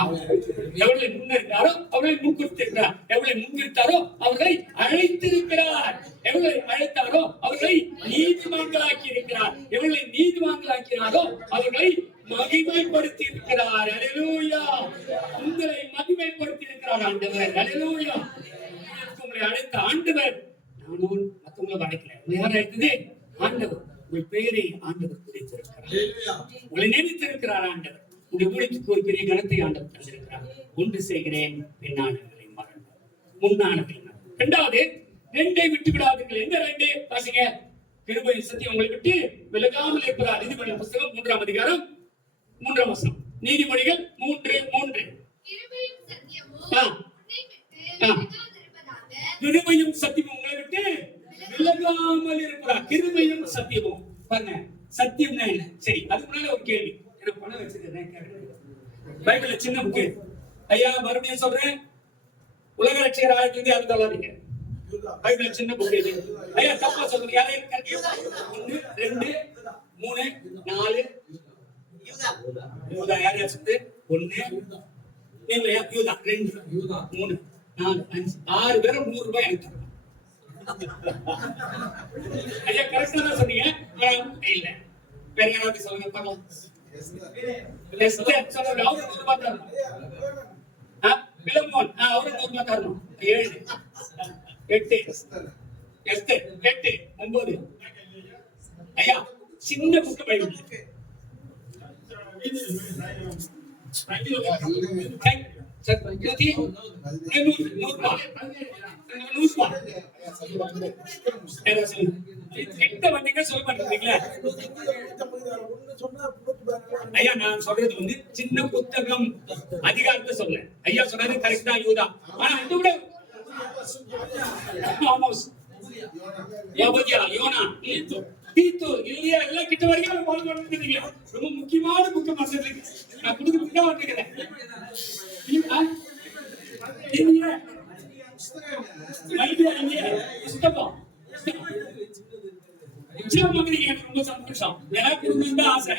எவர்களை முன்னறிந்தாரோ அவர்களை முன்குறித்திருக்கிறார். எவர்களை முன்குறித்தாரோ அவர்களை அழைத்திருக்கிறார். எவர்களை அழைத்தாரோ அவர்களை நீதிமான்களாக்கி இருக்கிறார். எவர்களை நீதிமான்களாக்கிறாரோ அவர்களை மகிமைப்படுத்தி இருக்கிறார். அல்லேலூயா. உங்களை மகிமைப்படுத்தி இருக்கிறார் ஆண்டவர். அல்லேலூயா. உங்களை அழைத்த ஆண்டவர். நானும் மற்றவங்களை அழைக்கல, யார் அழைத்தது? ஆண்டவர். உங்கள் பெயரை ஆண்டவர் குறித்திருக்கிறார். உங்களை நினைத்திருக்கிறார் ஆண்டவர். உங்களுடைய ஊழியத்துக்கு ஒரு பெரிய கணத்தை ஆண்டவர் தந்திருக்கிறார். ஒன்று செய்கிறேன், பின்னானவர்களை மறந்து முன்னானவர்களை மறந்து. இரண்டாவது, 2 விட்டு விடாதீர்கள். எந்த 2? பாருங்க, கிருபை சத்தியம் உங்களை விட்டு விலகாமல் இருப்பதால். நீதிமொழிகள் புத்தகம் 3ஆம் அதிகாரம் 3ஆம் வசனம். நீதிமொழிகள் 3:3. கிருபையும் சத்தியமும் உங்களை விட்டு விலகாமல் இருப்பதா. கிருபையும் சத்தியமும் பாருங்க. சத்தியம்னா என்ன? சரி, அதுக்கு முன்னால ஒரு கேள்வி. எனக்கு பணம் வச்சிருக்கேன். பைபிள்ல சின்ன புக்கு ஐயா, மறுபடியும் சொல்றேன், உலக ரட்சகர் 1900 சொல்லாதீங்க. பைபிள்ல சின்ன புக்கு இது ஐயா. தப்பா சொல்றீங்க. யாரையும் 1 2 3 4 யூதா. யாரையா சொல்றது? 1 நீங்க யூதா 2 3 4 5 6 பேரும் 100 ரூபாய் எனக்கு தரணும். ஐயா கரெக்டா தான் சொன்னீங்க. இல்ல, வேற யாராவது சொல்லுங்க பார்க்கலாம். விலமோன் அவரு 100 ரூபாய் தரணும். 7 8 8 9. ஐயா சின்ன புக்கு பைபிள். ஐயா நான் சொல்றது வந்து சின்ன புத்தகம் அதிகாரத்தை சொல்ல. ஐயா சொன்னது கரெக்டா யூதா. ஆனா அதை விட யோனா தீத்து இல்லையா எல்லாம் கிட்ட வரைக்கும் ரொம்ப முக்கியமான புக்கு மசத்துக்கு நான் கொடுக்க வந்துக்கிறேன். ரொம்ப சந்தோஷம். எனக்கு குடும்பம் தான் ஆசை.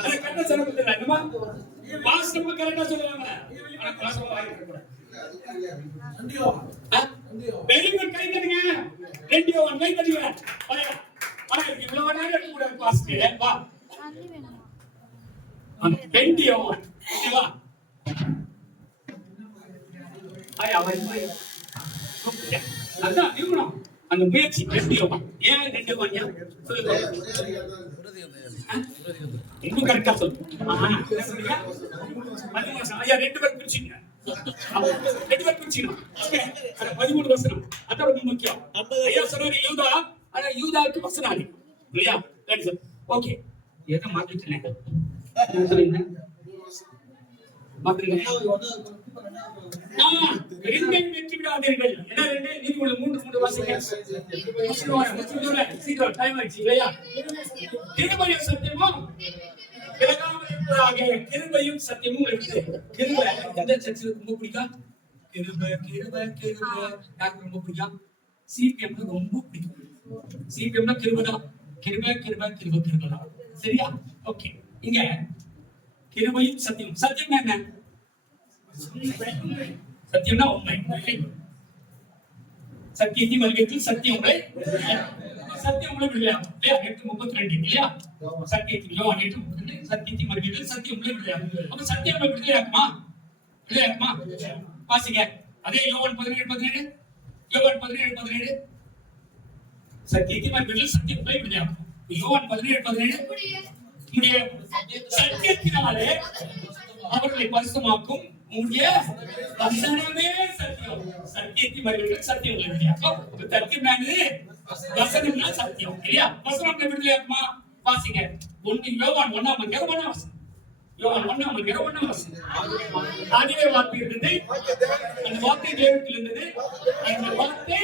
அதை கரெக்டா சொல்ல பாசமா கரெக்டா சொல்லுவாங்க. ஆனா பாசமா வாங்கிக்கூடாது. Very good. கை தட்டுங்க. 2 1 கை தட்டுங்க. ஆனா இவ்வளவு நேரம் எடுக்க கூடாது பாஸ்டர். வா ரெண்டு யோவான் வா அதான் நிறுவனம் அந்த முயற்சி ரெண்டு யோவான். ஏன் ரெண்டு யோவான்? ரொம்ப கரெக்டா சொல்லுங்க. 13 வசனம் அதான் ரொம்ப முக்கியம். ஐயா சொன்னாரு யூதா, ஆனா யூதாவுக்கு வசனம் இல்லையா? ஓகே, எதை மாத்திட்டேன் வெற்றி விடாதீர்கள். மூன்று வாசிக்க டைம் ஆயிடுச்சு இல்லையா? கிருபையும் சத்தியமும் விலகாமல் இருப்பதாக. கிருபையும் சத்தியமும் இருக்குது. கிருபை எந்த சர்ச்சில் ரொம்ப பிடிக்கும்? கிருபை கிருபை கிருபை யாருக்கு ரொம்ப பிடிக்கும்? சிபிஎம் ரொம்ப பிடிக்கும். சிபிஎம்னா கிருபைதான். கிருபை கிருபை கிருபை கிருபைதான். சரியா? ஓகே, இங்க கிருபையும் சத்தியம். சத்தியம் என்ன? சத்தியம்னா உண்மை. சத்தியத்தை மறுபடியும் சத்தியம் உங்களை சத்தியம் உங்களை விளையாடும் இல்லையா? 8:32 இல்லையா? சத்தியத்திலோ 8:32 சத்தியத்தை மறுபடியும் சத்தியம் உங்களை விளையாடும். அப்ப சத்தியம் உங்களை விளையாடுமா? விளையாடுமா? வாசிங்க அதே யோவான் 17:17. யோவான் 17:17 சத்தியத்தை மறுபடியும் சத்தியம் உங்களை விளையாடும். யோவான் 17:17 சத்தியத்தினாலே அவர்களை பரிசுத்தமாக்கும் உங்களுடைய வசனமே சத்தியம். சத்தியத்தை மறுபடியும் சத்தியம் உங்களை விளையாடும். சத்தியம் வசனம்னா சத்தியம் இல்லையா? வசனம் விடுதலையாக்குமா? வாசிங்க 1 யோவான் 1:1 யோவான் 1:1 ஆதியிலே வார்த்தை இருந்தது, அந்த வார்த்தை தேவனிடத்தில் இருந்தது, அந்த வார்த்தை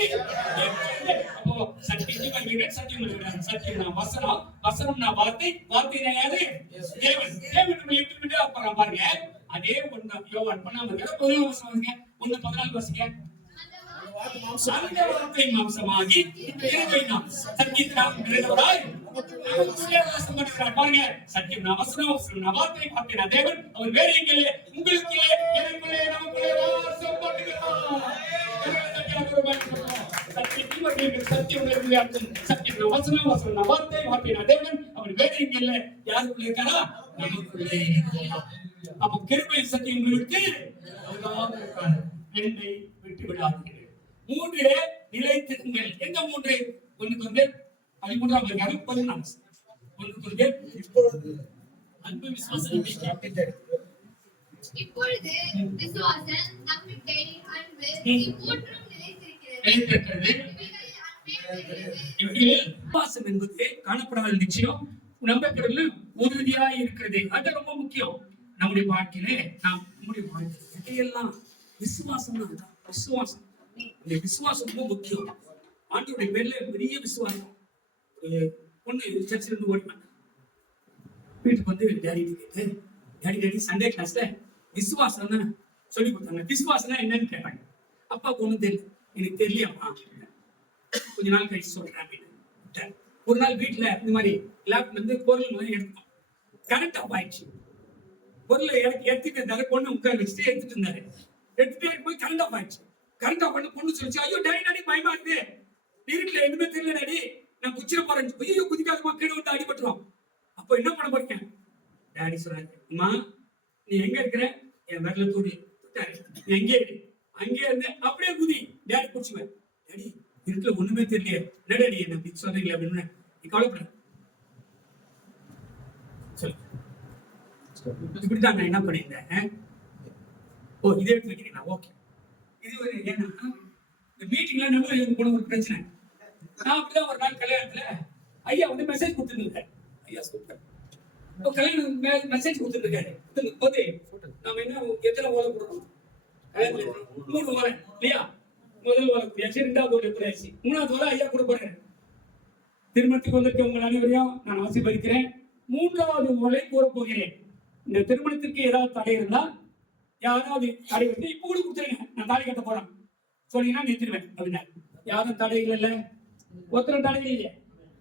அப்போ சத்தியத்தை மறுபடியும் சத்தியம் விளையாடும். சத்தியம்னா வசனம், வசனம்னா வார்த்தை, வார்த்தை யாரு? தேவன். தேவன் நம்ம எப்படி அப்புறம் பாருங்க. அதே 1 யோவான் 1:14 வாசிங்க. வார்த்தை மாம்சமாகி நாம் சத்தியத்தினால் நிறைந்தவராய் பாருங்க. சத்தியம் வசனம், வார்த்தை பார்த்தீங்கன்னா தேவன் அவர் வேற எங்கே உங்களுக்கு எனக்குள்ளே நமக்குள்ளே வாசம் பண்ணுகிறார். சத்தியம் சத்தியம் வசனம், வசனம் வார்த்தை பார்த்தீங்கன்னா தேவன் அவர் வேற எங்கே இல்லை. யாருக்குள்ளே இருக்காரா? நமக்குள்ளே. அப்ப கிருபை சத்தியம் உங்களுக்கு என்னை விட்டு விடாதீர்கள். 3 நிலைத்திருங்கள். எந்த 3? 1 கொரிந்தியர் 13:14 1 கொரிந்தியர் அன்பு விசுவாசம் இப்பொழுது விசுவாசம், நம்பிக்கை, அன்பு மூன்றும் நிலைத்திருக்கிறது. விசுவாசம் என்பது காணப்படாத நிச்சயம், நம்பப்படுவது உறுதியாய் இருக்கிறது. அது ரொம்ப முக்கியம். நம்முடைய வாழ்க்கையிலே நம்முடைய வாழ்க்கையெல்லாம் விசுவாசம் தான். விசுவாசம், இந்த விசுவாசம் ரொம்ப முக்கியம். ஆண்டவருடைய பேர்ல பெரிய விசுவாசம். பொண்ணு சர்ச்சில் இருந்து ஓடினாங்க. வீட்டுக்கு வந்து டேடி சண்டே கிளாஸ்ல விசுவாசம் சொல்லி கொடுத்தாங்க. விசுவாசம் என்னன்னு கேட்டாங்க. அப்பாவுக்கு ஒண்ணும் தெரியல. எனக்கு தெரியலையாமா, கொஞ்ச நாள் கழிச்சு சொல்றேன் அப்படின்னு. ஒரு நாள் வீட்டுல இந்த மாதிரி லேப்ல இருந்து பொருள் மாதிரி எடுத்தோம். கரண்ட் ஆஃப் ஆயிடுச்சு. பொருளை எடுத்துட்டு இருந்தாரு. பொண்ணு உட்கார வச்சுட்டு எடுத்துட்டு இருந்தாரு. எடுத்துட்டே இருக்கும்போது கரண்ட் ஆஃப் ஆயிடுச்சு. கரண்ட் ஆஃப் பண்ண பொண்ணு சொல்லிச்சு, ஐயோ டாடி பயமா இருக்கு, வீட்டுல எதுவுமே தெரியல டாடி, நான் குச்சிர போறேன். ஐயோ குதிக்காதமா, கீழே வந்து அடிபட்டுரும். அப்ப என்ன பண்ண போறீங்க? டாடி சொல்றாரு, அம்மா நீ எங்க இருக்கிற? என் வரல தூடி எங்கே அங்கே இருந்து அப்படியே குதி. டாடி குடிச்சுவேன். டாடி வீட்டுல ஒண்ணுமே தெரியல, என்ன டாடி என்ன சொல்றீங்களா அப்படின்னு. நீ கவலைப்பட சொல்லு. இப்படிதான் நான் என்ன பண்ணியிருந்தேன். ஓ இதை எடுத்து வைக்கிறீங்களா? ஓகே. இது ஒரு ஏன்னா இந்த மீட்டிங்ல நடுவில் போன ஒரு பிரச்சனை. நான் அப்படிதான் ஒரு நாள் கல்யாணத்துல ஐயா வந்து மெசேஜ் கொடுத்துருந்தேன். ஐயா சூப்பர் கல்யாணம் மெசேஜ் கொடுத்துருக்காரு. போது நாம என்ன எத்தனை ஓலை போடுறோம்? 3 ஓலை இல்லையா? முதல் ஓலை கூடியாச்சு, 2வது ஓலை கூடியாச்சு, 3வது ஓலை ஐயா கொடுப்பாரு. திருமணத்துக்கு வந்திருக்க உங்கள் அனைவரையும் நான் ஆசீர்வதிக்கிறேன். 3வது ஓலை கூற போகிறேன். இந்த திருமணத்திற்கு ஏதாவது தடை இருந்தா, யாராவது தடை வந்து இப்ப கூட கொடுத்துருங்க, நான் தாலி கட்ட போறேன் சொன்னீங்கன்னா நிறுத்திடுவேன் அப்படின்னா. யாரும் தடைகள் இல்லை, ஒருத்தரும் தடை இல்லை,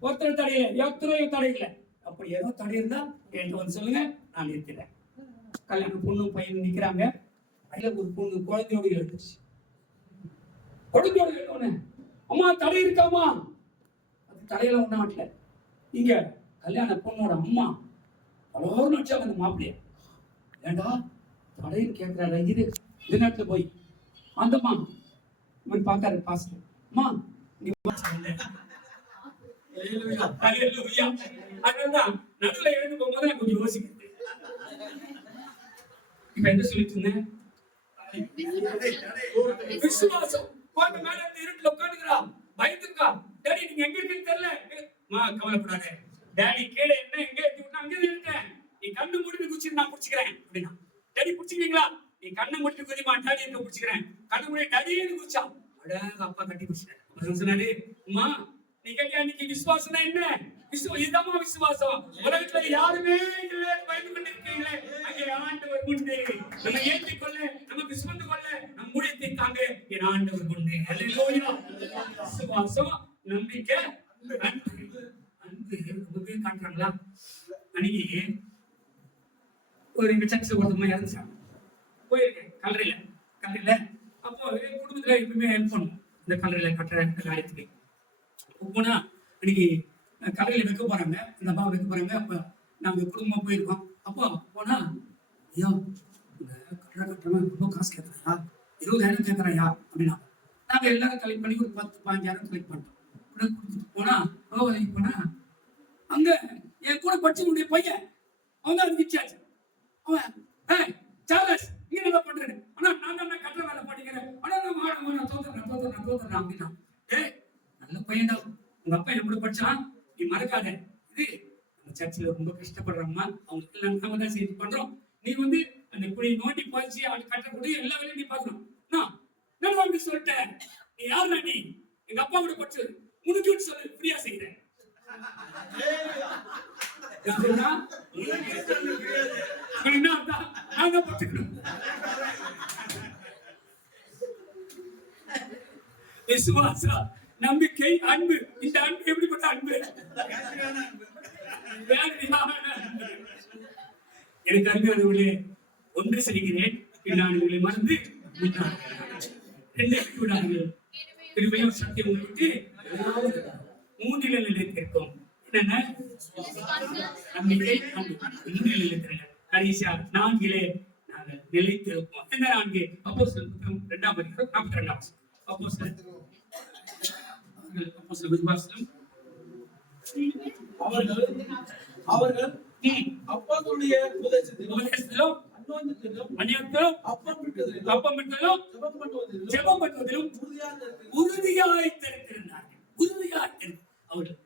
ஒருத்தரும் தடை இல்லை, எத்தனையோ தடை இல்லை. அப்படி ஏதோ தடை இருந்தா என்கிட்ட வந்து சொல்லுங்க, நான் நிறுத்திடுறேன். கல்யாணம் பொண்ணு பையன் நிக்கிறாங்க. அதுல ஒரு பொண்ணு குழந்தையோடு எழுந்துச்சு. குழந்தையோடு எழுந்தோன்னு, அம்மா தடை இருக்காமா? அது தடையெல்லாம் ஒன்றும் ஆட்டல. இங்க கல்யாண பொண்ணோட அம்மா பலோரு நினைச்சாங்க அந்த மாப்பிள்ளைய. ஏண்டா படையில் கேட்கிறாரு இது இந்த நேரத்துல போய் அந்தம்மா இவர் பார்த்தாரு பாஸ்டர், அம்மா அதனாலதான் நடுவுல எழுந்து போகும்போது நான் கொஞ்சம் யோசிக்கிறேன். இப்ப என்ன சொல்லிட்டு இருந்தேன்? விசுவாசம். கோட்டை மேல இருந்து இருட்டுல உட்காந்துக்கிறா, பயந்துருக்கா. டேடி நீங்க எங்க இருக்குன்னு தெரியல. கவலைப்படாத, டேடி கீழே என்ன எங்க இருக்கு, அங்கே இருக்கேன். நீ கண்ணு மூடி குச்சி நான் பிடிச்சிக்கிறேன் அப்படின்னா. டேடி பிடிச்சிக்கிறீங்களா? நீ கண்ணை மூடி குதிமா, டேடி இருக்க பிடிச்சிக்கிறேன். கண்ணு மூடி டேடின்னு குதிச்சா. அழகா அப்பா கட்டி பிடிச்சிட்டேன். சொன்னாரு, அம்மா நீ கேட்டியா இன்னைக்கு விசுவாசம்னா என்ன? இதுதான் விசுவாசம். உலகத்துல யாருமே பயந்து கொண்டிருக்கீங்களே, அங்கே ஆண்டவர் உண்டு. நம்ம ஏற்றிக்கொள்ள, நமக்கு சுமந்து கொள்ள நம் முடித்தை தாங்க என் ஆண்டவர் உண்டு. அல்லேலூயா. விசுவாசம், நம்பிக்கை, அன்பு. அன்பு காட்டுறாங்களா? அன்னைக்கு ஒரு எங்க சர்ச்சை ஒருத்தமா இறந்துச்சாங்க. போயிருக்கேன் கல்லறையில. அப்போ குடும்பத்துல எப்பவுமே ஹெல்ப் பண்ணும் இந்த கல்லறையில கட்டுற காரியத்துக்கு. போனா இன்னைக்கு கல்லறையில வைக்க போறாங்க, இந்த அம்மா வைக்க போறாங்க. அப்ப நாங்க குடும்பமா போயிருக்கோம். அப்போ போனா, ஐயா இந்த கல்லறை கட்டுறவன் ரொம்ப காசு கேட்கறாயா, 20,000 கேட்கறாயா அப்படின்னா. நாங்க எல்லாரும் கலெக்ட் பண்ணி ஒரு 10-15,000 கலெக்ட் பண்ணிட்டோம். போனா போனா அங்க என் கூட படிச்சவனுடைய பையன் அவன் தான் விச்சாச்சு. அவன் சார்லஸ் நீ என்ன பண்றேன்? ஆனா நான் தான் கட்டுற வேலை படிக்கிறேன். ஆனா நான் தோத்துறேன் அப்படின்னா. நல்ல பையன்டா, உங்க அப்பா எப்படி படிச்சான், நீ மறக்காத. இது நம்ம சர்ச்சில் ரொம்ப கஷ்டப்படுறோம்மா, அவங்களுக்கு எல்லாம் நாம தான் சேர்த்து பண்றோம். நீ வந்து அந்த குடி நோண்டி பாய்ச்சி அவன் கட்டக்கூடிய எல்லா வேலையும் நீ பாக்கணும். நான் அப்படி சொல்லிட்டேன். நீ யாருடா நீ? எங்க அப்பா கூட படிச்சது முடிச்சுட்டு சொல்லு, ஃப்ரீயா செய்யறேன். விசுவாசம், நம்பிக்கை, அன்பு. இந்த அன்பு எப்படிப்பட்ட அன்பு? எனக்கு அன்பானவர்களே, ஒன்று செய்கிறேன், நான் உங்களை மறந்து விடாதீர்கள். கிருபையும் சத்தியம் உங்களுக்கு மூன்றில் நிலைத்திருக்கும். என்னென்ன? நம்பிக்கை, அன்பு. மூன்றில் நிலைத்திருக்க கடைசியா 4 நாங்கள் நிலைத்திருப்போம். என்ன 4? அப்போஸ்தலர் புத்தகம் 2ஆம் அதிகாரம் 42ஆம் அவர்கள் அப்போஸ்தலருடைய உபதேசத்திலும் அந்நியத்திலும் அப்பம் விட்டதிலும் ஜெபம் பண்ணுவதிலும் உறுதியாயிருந்தார்கள். அவர்கள்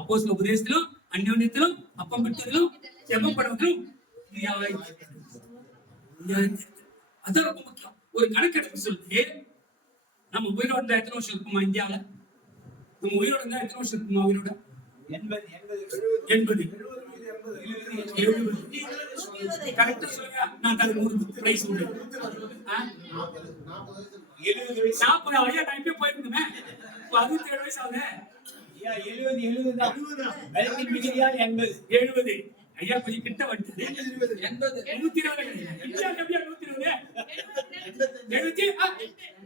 அப்போஸ்தலர் உபதேசத்திலும் அந்நியத்திலும் அப்பம் விட்டதிலும் ஜெபம் பண்ணுவதிலும் அதான் ரொம்ப முக்கியம். ஒரு கணக்கெடுப்பு சொல்லுது, நம்ம உயிரோட இருந்தா எத்தனை வருஷம் இருக்குமா இந்தியாவில? நம்ம உயிரோட இருந்தா எத்தனை வருஷம் இருக்குமா? உயிரோட 80 கரெக்டா சொல்லுங்க. நான் தர 100 பிரைஸ் உண்டு. 40 ஐயா நான் இப்ப போயிருந்தேன். 67 வயசு ஆகுது. ஐயா 70 தான். 70 ஐயா கொஞ்சம் கிட்ட வந்துட்டு 80 120 இந்தியா கம்மியா 120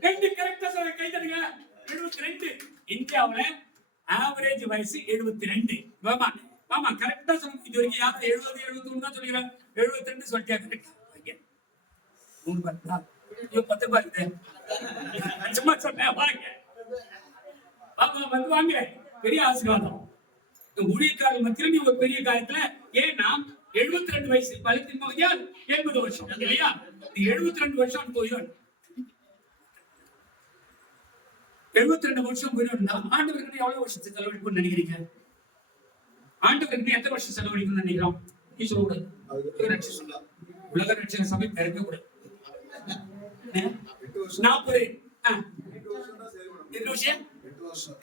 72 கரெக்டா சொல்லுங்க, கை தட்டுங்க. 72 இந்தியாவுல ஆவரேஜ் வயசு 72. ஆமா கரெக்டா சொல்லுங்க. இது வரைக்கும் யாரும் 70 71 தான் சொல்லிக்கிறேன். 72 சொல்லிட்டா கரெக்டா? 10 ரூபாய் சும்மா சொன்னேன். வாங்க வந்து வாங்க, பெரிய ஆசீர்வாதம். ஊழியக்காரர் மத்தியில் நீ ஒரு பெரிய காரியத்துல. ஏன்னா 72 வயசு பழத்தின் 80 வருஷம் இல்லையா? 72 வருஷம் போயிடும். 72 வருஷம் போயிடும். ஆண்டவருக்கு எவ்வளவு வருஷத்தை செலவழிக்கணும்னு நினைக்கிறீங்க? ஆண்டவருக்கு எத்தனை வருஷம் செலவழிக்கணும்னு நினைக்கிறோம்? நீ சொல்லக்கூடாது. உலக ரட்சண சபை பெருக்க கூடாது. 40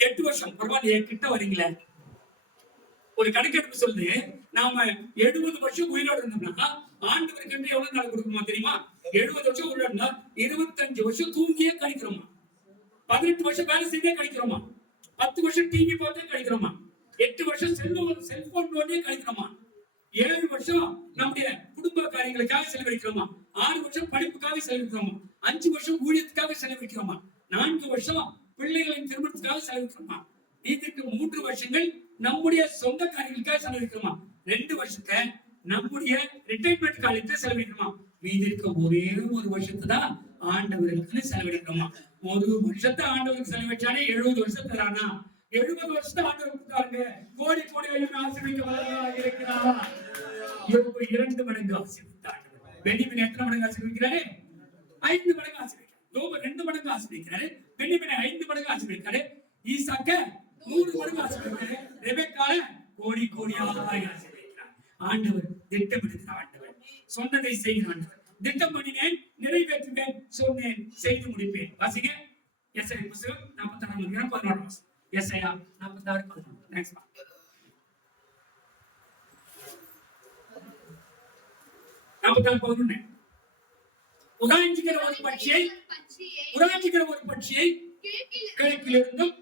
8 வருஷம் பரவாயில்ல, கிட்ட வரீங்களே. ஒரு கணக்கெடுப்பு சொல்லுது, நாம 70 வருஷம் உயிரோடு இருந்தோம்னா ஆண்டவருக்கு எவ்வளவு நாள் கொடுக்குமா தெரியுமா? 70 வருஷம் உயிரோடு இருந்தா 25 வருஷம் தூங்கியே கழிக்கிறோமா, 18 வருஷம் வேலை செய்தே கழிக்கிறோமா, 10 வருஷம் டிவி போட்டே கழிக்கிறோமா, 8 வருஷம் செல்போன் நோண்டியே கழிக்கிறோமா, 7 வருஷம் நம்முடைய குடும்ப காரியங்களுக்காக செலவழிக்கிறோமா, 6 வருஷம் படிப்புக்காக செலவழிக்கிறோமா, 5 வருஷம் ஊழியத்துக்காக செலவழிக்கிறோமா, 4 வருஷம் பிள்ளைகளின் திருமணத்துக்காக செலவழிக்கிறோமா, இதுக்கு 3 வருஷங்கள் நம்முடைய சொந்த காரியங்களுக்காக செலவழிக்கிறோமா? 2 வருஷத்தை நம்முடைய ரிட்டைர்மெண்ட் காலத்தை செலவழிக்கிறோமா? மீதி இருக்க ஒரே ஒரு வருஷத்தை தான் ஆண்டவருக்கு செலவழிக்கிறோமா? ஒரு வருஷத்தை ஆண்டவருக்கு செலவழிச்சாலே 70 வருஷம் தரானா? 70 வருஷத்தை ஆண்டவருக்கு தாருங்க. கோடி கோடி ஆசீர்வதிக்க இருக்கிறாரா? 2 மடங்கு ஆசீர்வதித்தார். பென்யமீன் எத்தனை மடங்கு ஆசீர்வதிக்கிறாரு? 5 மடங்கு ஆசீர்வதிக்கிறார். யோபு 2 மடங்கு ஆசீர்வதிக்கிறாரு. பென்யமீனை 5 மடங்கு ஆசீர்வதிக்கிறாரு. ஈசாக்க 100 மடங்கு ஆசீர்வதிக்கிறாரு. ரெபெக்காளை கோடி கோடியாக ஆசீர்வதிக்கிறார். ஆண்டவர் திட்டமிடுகிற ஆண்டவர், சொன்னதை செய்கிற ஆண்டவர். திட்டம் பண்ணினேன், நிறைவேற்றுவேன், சொன்னேன், செய்து முடிப்பேன். வாசிங்க எஸ்ஐயா புத்தகம் 46:11. எஸ்ஐயா 46:11. நெக்ஸ்ட் 46:11. உராஞ்சிக்கிற ஒரு பட்சியை கிழக்கிலிருந்தும்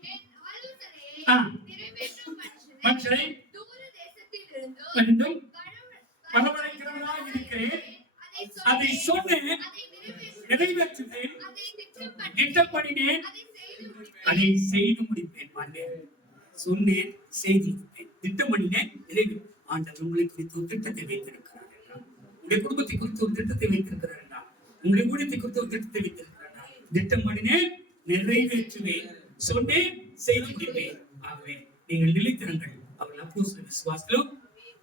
மனுஷரை வரவழைக்கிறவராக இருக்கிறேன். அதை சொன்னேன், நிறைவேற்றுவேன், திட்டம் பண்ணினேன், அதை செய்து முடிப்பேன். சொன்னேன், செய்து முடிப்பேன், திட்டம் பண்ணினேன், நிறைவேற்று. ஆண்டவர் உங்களை குறித்து ஒரு திட்டத்தை வைத்திருக்கிறார். உங்களுடைய குடும்பத்தை குறித்து ஒரு திட்டத்தை வைத்திருக்கிறார். உங்களுடைய ஊழியத்தை குறித்து ஒரு திட்டத்தை வைத்திருக்கிறார். திட்டம் பண்ணினேன், நிறைவேற்றுவேன், சொன்னேன், செய்து முடிப்பேன். ஆகவே நீங்கள் நிலைத்திருங்கள். அவர்கள் அப்போஸ்தலர் விசுவாசத்திலும்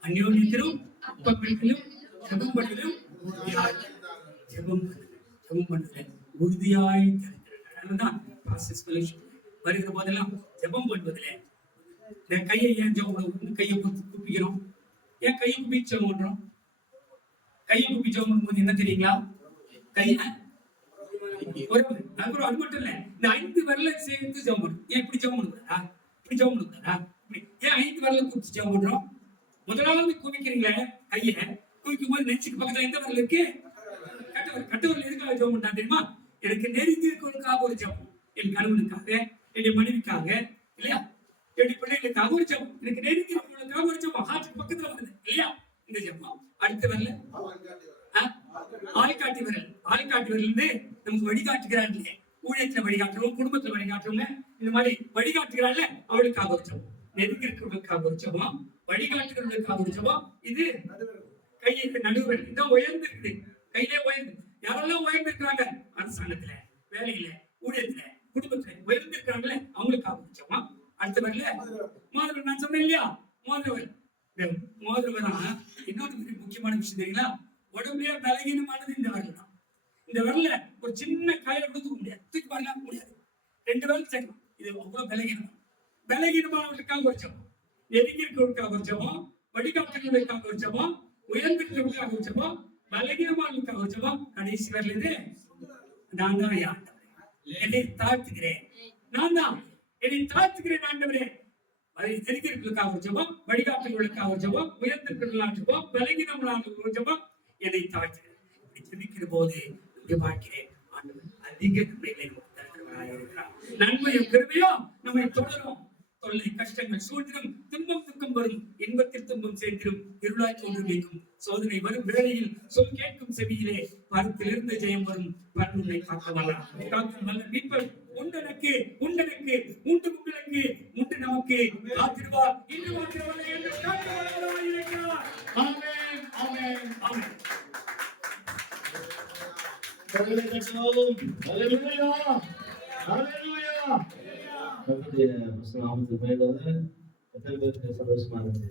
அந்யோன்யத்திலும் அப்பப்பெண்களிலும் ஜெபம் பண்ணுவதிலும் உறுதியாய் தான் வருகிற போதெல்லாம் ஜெபம் பண்ணுவதில்லை. கையை ஏன் ஜெபம் கையை குப்பிக்கிறோம்? ஏன் கையை குப்பி ஜெபம் பண்றோம்? கையை குப்பி ஜெபம் பண்ணும்போது என்ன தெரியுங்களா? கைய அது மட்டும் இல்ல, இந்த 5 விரல சேர்த்து ஜெபம் பண்ணும். ஏன் இப்படி ஜெபம் பண்ணுறா? இப்படி ஜெபம் பண்ணுறா? ஏன் 5 விரல குப்பிச்சு ஜெபம் பண்றோம்? முதலாவது குவிக்கிறீங்களே கைய, குவிக்கும் போது நெஞ்சுக்கு பக்கத்துல எந்த விரல் இருக்கு? கட்டவரல் எதுக்காக ஜெபம் பண்ணா தெரியுமா? எனக்கு நெருங்கி இருக்கிறவனுக்காக ஒரு ஜெபம், என் கணவனுக்காக, என்னுடைய மனைவிக்காக, இல்லையா, என்னுடைய பிள்ளைகளுக்காக ஒரு ஜெபம், எனக்கு நெருங்கி இருக்கிறவனுக்காக ஒரு ஜெபம். ஹார்ட் பக்கத்துல வருது இல்லையா இந்த ஜெபம். அடுத்த விரல ஆள்காட்டி விரல். ஆள்காட்டி விரல் இருந்து நமக்கு வழிகாட்டுகிறார் இல்லையே, ஊழியத்துல வழிகாட்டுறோம், குடும்பத்துல வழிகாட்டுறோங்க, இந்த மாதிரி வழிகாட்டுகிறாள். அவளுக்காக ஒரு ஜெபம், நெருங்கி இருக்கிறவர்களுக்காக ஒரு ஜெபம், வழிகாட்டுகிறவர்களுக்காக ஒரு ஜெபம். இது கையை நடுவர் இதான் உயர்ந்து இருக்குது, கையிலே உயர்ந்து. யாரெல்லாம் உயர்ந்து இருக்கிறாங்க? அரசாங்கத்துல, வேலையில, ஊழியத்துல, குடும்பத்துல உயர்ந்து இருக்கிறாங்களே அவங்களுக்காக ஒரு ஜெபம். அடுத்த வரல மோதிரம். நான் சொன்னேன் இல்லையா, மோதிரவர். மோதிரவரா இன்னொரு முக்கியமான விஷயம் தெரியுங்களா? உடம்புலயே பலகீனமானது இந்த விரல் தான். இந்த விரல்ல ஒரு சின்ன காயில கூட தூக்க முடியாது, தூக்கி பாருங்க முடியாது. 2 விரல் சேர்க்கணும். இது அவ்வளவு பலகீனம். பலகீனமானவர்களுக்காக ஒரு ஜெபம், நெருங்கி இருக்கிறவர்களுக்காக ஒரு ஜெபம், வழிகாட்டுகிறவர்களுக்காக ஒரு ஜெபம், உயர்ந்திருக்கிறவர்களுக்காக ஒரு ஜெபம், பலகீனமானவர்களுக்காக ஒரு ஜெபம். கடைசி வரல இது நான் தான் ஆண்டவரே, என்னை தாழ்த்துகிறேன். நான் தான் என்னை தாழ்த்துகிறேன் ஆண்டவரே. தெரிகிறவர்களுக்காக ஒரு ஜெபம், வழிகாட்டுகளுக்காக ஒரு ஜெபம், உயர்ந்திருக்கிறவர்களாக ஜெபம், பலகீனமான ஒரு ஜெபம், என்னை தாழ்த்துகிறேன். இப்படி ஜெபிக்கிற போது வாழ்க்கிறேன். ஆண்டவர் அதிக நன்மைகளை நமக்கு தருகிறவராக இருக்கிறார். நன்மையும் கிருபையோ நம்மை தொடரும். தொல்லை கஷ்டங்கள் சூழ்ந்திடும், துன்பம் துக்கம் வரும், இன்பத்தில் துன்பம் சேர்த்திடும், இருளாய் தோன்று வைக்கும். சோதனை வரும் வேளையில் சொல் கேட்கும் செவியிலே பருத்திலிருந்து ஜெயம் வரும். பருவனை காக்க வல்ல காக்கும் வல்ல மீட்பர் உண்டனுக்கு உண்டனுக்கு உண்டு உங்களுக்கு உண்டு நமக்கு காத்திருவார். இன்று மாத்திரமல்ல என்று காக்க வல்லவராய் இருக்கிறார். ஆமென், ஆமென், ஆமென். ஹல்லேலூயா, ஹல்லேலூயா. கர்த்தருடைய நாமத்துக்கு மகிமை. எத்தனை பேருக்கு சந்தோஷமா இருக்கு?